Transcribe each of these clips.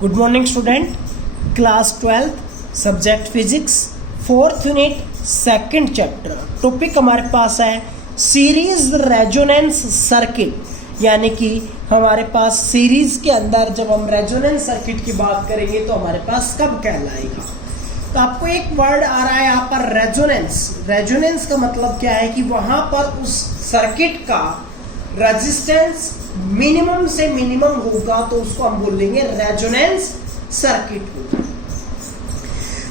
Good morning student, class 12 subject physics 4th unit 2nd chapter. Topic हमारे पास है series resonance circuit, यानी कि हमारे पास सीरीज के अंदर जब हम रेजोनेंस सर्किट की बात करेंगे तो हमारे पास कब कहलाएगा। तो आपको एक वर्ड आ रहा है यहाँ पर रेजोनेंस। रेजोनेंस का मतलब क्या है कि वहां पर उस सर्किट का रेजिस्टेंस मिनिमम से मिनिमम होगा तो उसको हम बोलेंगे रेजोनेंस सर्किट होगा।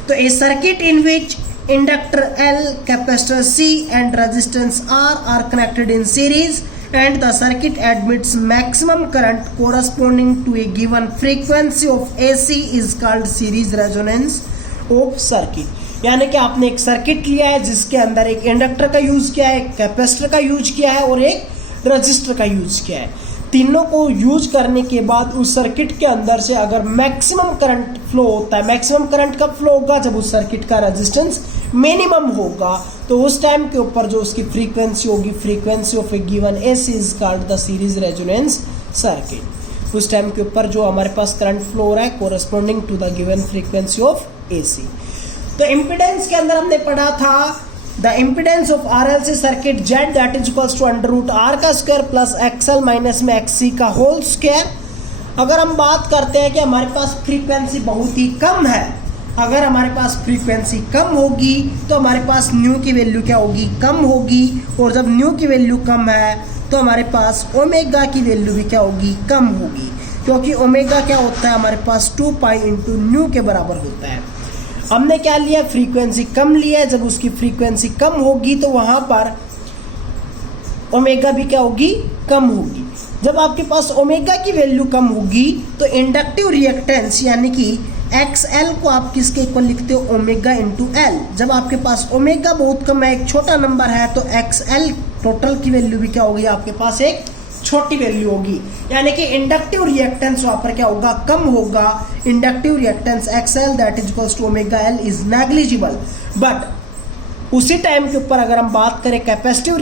तो a circuit in which inductor L, capacitor C and resistance R are connected in series and the circuit admits maximum current corresponding to a given frequency of AC is called series resonance of circuit। यानी कि आपने एक circuit लिया है जिसके अंदर एक inductor का यूज किया है, एक कैपेसिटर का यूज किया है और एक रजिस्टर का यूज किया है। तीनों को यूज करने के बाद उस सर्किट के अंदर से अगर मैक्सिमम करंट फ्लो होता है, मैक्सिमम करंट कब फ्लो होगा जब उस सर्किट का रेजिस्टेंस मिनिमम होगा, तो उस टाइम के ऊपर जो उसकी फ्रीक्वेंसी होगी, frequency of A given AC is called the series resonance circuit. उस टाइम के ऊपर जो हमारे पास करंट फ्लो हो रहा है corresponding to the given frequency of AC. तो इम्पीडेंस के अंदर हमने पढ़ा था the impedance of RLC circuit Z that is equals to under root R का स्क्वायर प्लस XL माइनस में XC का होल स्क्वायर। अगर हम बात करते हैं कि हमारे पास फ्रीक्वेंसी बहुत ही कम है, अगर हमारे पास फ्रीक्वेंसी कम होगी तो हमारे पास न्यू की वैल्यू क्या होगी, कम होगी। और जब न्यू की वैल्यू कम है तो हमारे पास ओमेगा की वैल्यू भी क्या होगी, कम होगी, क्योंकि ओमेगा क्या होता है हमारे पास 2 पाई इंटू न्यू के बराबर होता है। हमने क्या लिया, फ्रीक्वेंसी कम लिया है। जब उसकी फ्रीक्वेंसी कम होगी तो वहां पर ओमेगा भी क्या होगी, कम होगी। जब आपके पास ओमेगा की वैल्यू कम होगी तो इंडक्टिव रिएक्टेंस यानी कि XL को आप किसके इक्वल लिखते हो, ओमेगा इंटू एल। जब आपके पास ओमेगा बहुत कम है, एक छोटा नंबर है, तो XL टोटल की वैल्यू भी क्या होगी, आपके पास एक छोटी वैल्यू होगी। यानी कि इंडक्टिव रिएक्टेंस वहां पर क्या होगा, कम होगा। Inductive reactance XL that is equals to omega L is negligible. But उसी टाइम के ऊपर अगर हम बात करें capacitive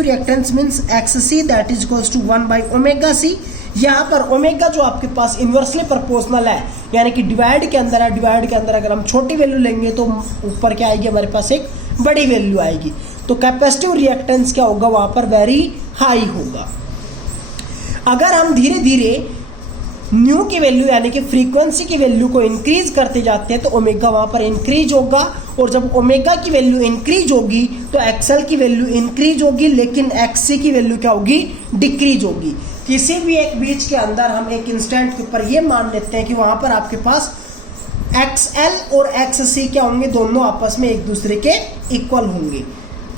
reactance means XC that is equals to 1 by omega C। यहाँ पर ओमेगा जो आपके पास इन्वर्सली प्रोपोर्शनल है, यानी कि डिवाइड के अंदर है, डिवाइड के अंदर अगर हम छोटी वैल्यू लेंगे तो ऊपर क्या आएगी, हमारे पास एक बड़ी वैल्यू आएगी। तो कैपेसिटिव रिएक्टेंस क्या होगा, वहां पर वेरी हाई होगा। अगर हम धीरे धीरे न्यू की वैल्यू यानी कि फ्रीक्वेंसी की वैल्यू को इंक्रीज करते जाते हैं तो ओमेगा वहां पर इंक्रीज होगा। और जब ओमेगा की वैल्यू इंक्रीज होगी तो एक्सएल की वैल्यू इंक्रीज होगी, लेकिन एक्ससी की वैल्यू क्या होगी, डिक्रीज होगी। किसी भी एक बीच के अंदर हम एक इंस्टेंट के ऊपर ये मान लेते हैं कि वहां पर आपके पास XL और XC क्या होंगे, दोनों आपस में एक दूसरे के इक्वल होंगे।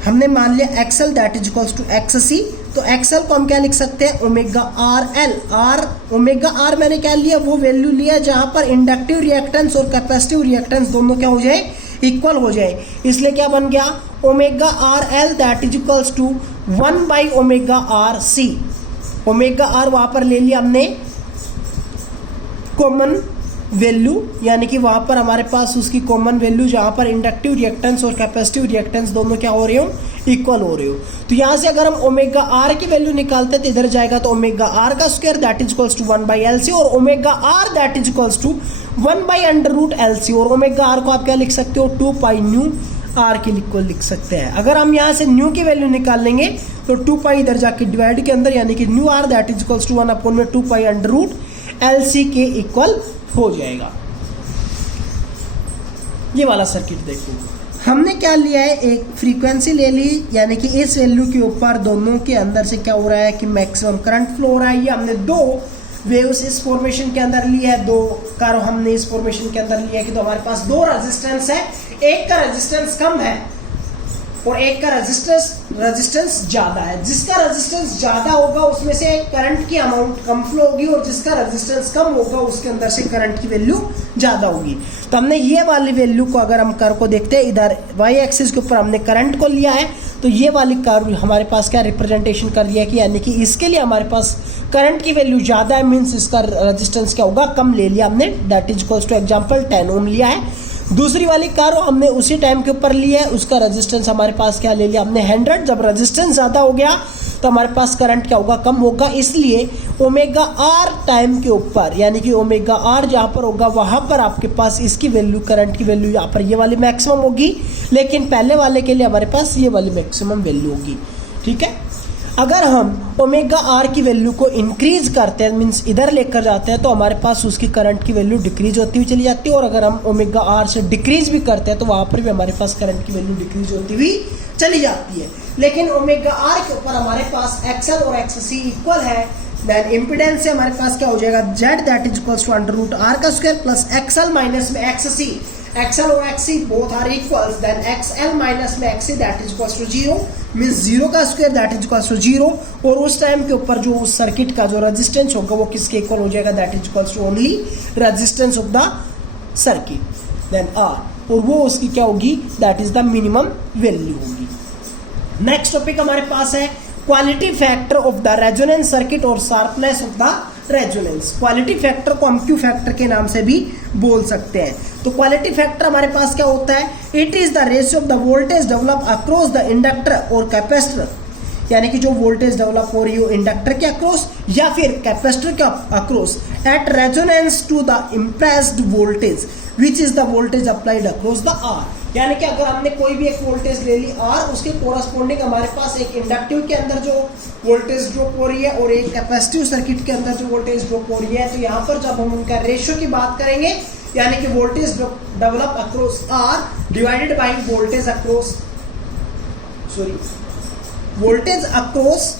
हमने मान लिया XL that is equals to XC, तो XL को हम क्या लिख सकते हैं, ओमेगा RL। ओमेगा R मैंने क्या लिया, वो वैल्यू लिया जहां पर इंडक्टिव रिएक्टेंस और कैपेसिटिव रिएक्टेंस दोनों क्या हो जाए, इक्वल हो जाए। इसलिए क्या बन गया, omega RL that is equals to 1 by omega RC। Omega R वहां पर ले लिया हमने कॉमन वैल्यू, यानी कि वहां पर हमारे पास उसकी कॉमन वैल्यू जहां पर इंडक्टिव रिएक्टेंस और कैपेसिटिव रिएक्टेंस दोनों क्या हो रहे हो, इक्वल हो रहे हो। तो यहां से अगर हम ओमेगा R की वैल्यू निकालते तो इधर जाएगा तो ओमेगा R का square that is equals to 1 by LC और omega R that is equals to 1 by under root LC। और ओमेगा R को आप क्या लिख सकते हो, 2 पाई न्यू R के इक्वल लिख सकते हैं। अगर हम यहां से न्यू की वैल्यू निकाल लेंगे तो 2 पाई इधर जाके डिवाइड के अंदर, यानी कि nu R that is equals to 1 upon में 2 पाई अंडर रूट LC के इक्वल हो जाएगा। ये वाला सर्किट देखो, हमने क्या लिया है, एक फ्रीक्वेंसी ले ली, यानी कि इस वैल्यू के ऊपर दोनों के अंदर से क्या हो रहा है कि मैक्सिमम करंट फ्लो हो रहा है। ये हमने दो वेव्स इस फॉर्मेशन के अंदर ली है, दो कर्व हमने इस फॉर्मेशन के अंदर लिया है कि तो हमारे पास दो रेजिस्टेंस है, एक का रेजिस्टेंस कम है और एक का रेजिस्टेंस ज्यादा है। जिसका रेजिस्टेंस ज्यादा होगा उसमें से करंट की अमाउंट कम फ्लो होगी और जिसका रेजिस्टेंस कम होगा उसके अंदर से करंट की वैल्यू ज्यादा होगी। तो हमने ये वाली वैल्यू को अगर हम कर्व को देखते हैं, इधर वाई एक्सिस के ऊपर हमने करंट को लिया है, तो ये वाली कर्व हमारे पास क्या रिप्रेजेंटेशन कर लिया कि यानी कि इसके लिए हमारे पास करंट की वैल्यू ज्यादा है, मीन्स इसका रेजिस्टेंस क्या होगा, कम ले लिया हमने, that is equals two example 10 ओम लिया है। दूसरी वाली कार हमने उसी टाइम के ऊपर ली है, उसका रेजिस्टेंस हमारे पास क्या ले लिया हमने 100। जब रेजिस्टेंस ज्यादा हो गया तो हमारे पास करंट क्या होगा, कम होगा। इसलिए ओमेगा आर टाइम के ऊपर, यानी कि ओमेगा आर जहाँ पर होगा वहाँ पर आपके पास इसकी वैल्यू, करंट की वैल्यू यहाँ पर ये वाली मैक्सिमम होगी, लेकिन पहले वाले के लिए हमारे पास ये वाली मैक्सिमम वैल्यू होगी। ठीक है, अगर हम ओमेगा आर की वैल्यू को इंक्रीज करते हैं, मीन्स इधर लेकर जाते हैं, तो हमारे पास उसकी करंट की वैल्यू डिक्रीज होती हुई चली जाती है। और अगर हम ओमेगा आर से डिक्रीज भी करते हैं तो वहाँ पर भी हमारे पास करंट की वैल्यू डिक्रीज होती हुई चली जाती है। लेकिन ओमेगा आर के ऊपर हमारे पास एक्सएल और एक्ससी इक्वल है, देन इम्पिडेंस से हमारे पास क्या हो जाएगा, Z that is equals to under root R का स्क्वायर प्लस एक्सएल माइनस में एक्ससी, एक्सएल और XC both are equals, then XL minus में XC that is equals to 0, means 0 का square that is equals to 0। और उस time के ऊपर जो उस सर्किट का जो रेजिस्टेंस होगा वो किसके इक्वल हो जाएगा, that is equals to only resistance of the circuit, then R, और वो उसकी क्या होगी, that is the minimum value होगी। नेक्स्ट टॉपिक हमारे पास है quality factor of the resonance circuit और sharpness of the resonance. Quality factor को हम क्यू फैक्टर के नाम से भी बोल सकते हैं। तो क्वालिटी फैक्टर हमारे पास क्या होता है, it is the ratio of the voltage develop across the inductor और कैपेसिटर, यानी कि जो वोल्टेज डेवलप हो रही हो इंडक्टर के अक्रॉस या फिर कैपेसिटर के across at resonance to the impressed voltage which is the voltage applied across the R. यानी कि अगर हमने कोई भी एक वोल्टेज ले ली आर, उसके कोरस्पोंडिंग हमारे पास एक इंडक्टिव के अंदर जो वोल्टेज ड्रॉप हो रही है और एक कैपेसिटिव सर्किट के अंदर जो वोल्टेज ड्रॉप हो रही है, तो यहाँ पर जब हम उनका रेशियो की बात करेंगे, यानी कि voltage develop across R divided by voltage across, sorry, voltage across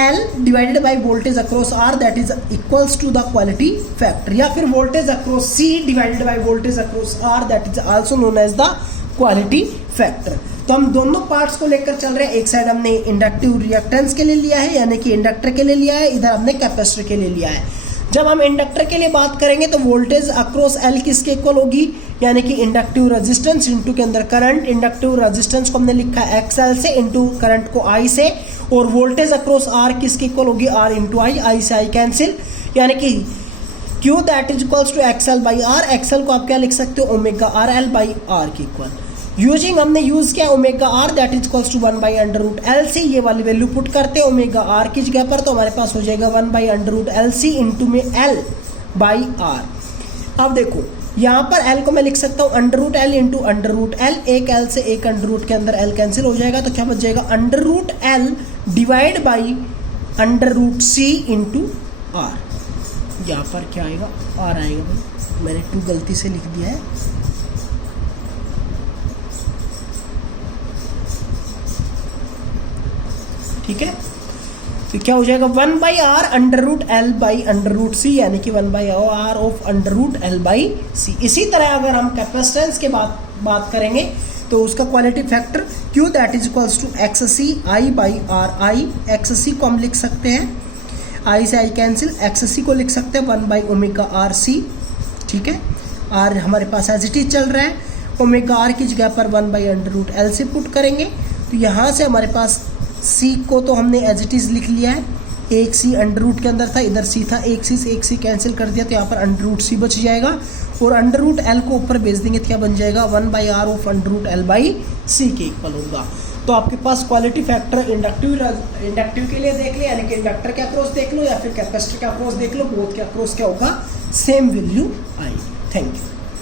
L divided by voltage across R that is equals to the quality factor, या फिर voltage across C divided by voltage across R that is also known as the quality factor. तो हम दोनों parts को लेकर चल रहे हैं। एक साइड हमने इंडक्टिव रिएक्टेंस के लिए लिया है, यानी कि इंडक्टर के लिए लिया है, इधर हमने कैपेसिटर के लिए लिया है। जब हम इंडक्टर के लिए बात करेंगे तो वोल्टेज अक्रॉस L किसके इक्वल होगी, यानी कि इंडक्टिव रेजिस्टेंस इंटू के अंदर करंट, इंडक्टिव रेजिस्टेंस को हमने लिखा है XL से इंटू करंट को I से, और वोल्टेज अक्रॉस R किसके इक्वल होगी, R इंटू I से I कैंसिल, यानी कि Q that is equals to XL by R। XL को आप क्या लिख सकते हो, ओमेगा RL बाई R के इक्वल। यूजिंग हमने यूज किया omega R that is equals to 1 by under root L C, ये वाली वैल्यू पुट करते हैं ओमेगा R की जगह पर, तो हमारे पास हो जाएगा 1 by under root L C into में L बाई R। अब देखो यहाँ पर L को मैं लिख सकता हूँ under root L into under root L, एक L से एक अंडर रूट के अंदर L कैंसिल हो जाएगा, तो क्या बच जाएगा under root L divide by under root C into R। यहाँ पर क्या आएगा, R आएगा भाई, मैंने 2 गलती से लिख दिया है। ठीक है, तो क्या हो जाएगा 1 by R under root L by under root C, यानी कि 1 by R of under root L by C. इसी तरह अगर हम कैपेसिटेंस के बात करेंगे तो उसका quality factor Q that is equals to X C I by R I. X C को हम लिख सकते हैं, आई से आई कैंसिल, एक्स सी को लिख सकते हैं 1 बाई ओमेगा आर सी। ठीक है, आर हमारे पास एज इट इज चल रहा है, ओमेगा आर की जगह पर 1 बाई अंडर रूट एल से पुट करेंगे, तो यहाँ से हमारे पास C को तो हमने एज इट इज लिख लिया है, एक C अंडर रूट के अंदर था, इधर C था, एक C से एक C कैंसिल कर दिया, तो यहाँ पर अंडर रूट C बच जाएगा, और अंडर रूट L को ऊपर भेज देंगे तो क्या बन जाएगा 1 by R of under root L by C के इक्वल होगा। तो आपके पास क्वालिटी फैक्टर इंडक्टिव के लिए देख ले, यानी कि इंडक्टर के अक्रॉस देख लो या फिर कैपेसिटर के अक्रॉस देख लो, बोथ के अक्रॉस क्या होगा, सेम वैल्यू आएगी। Thank you.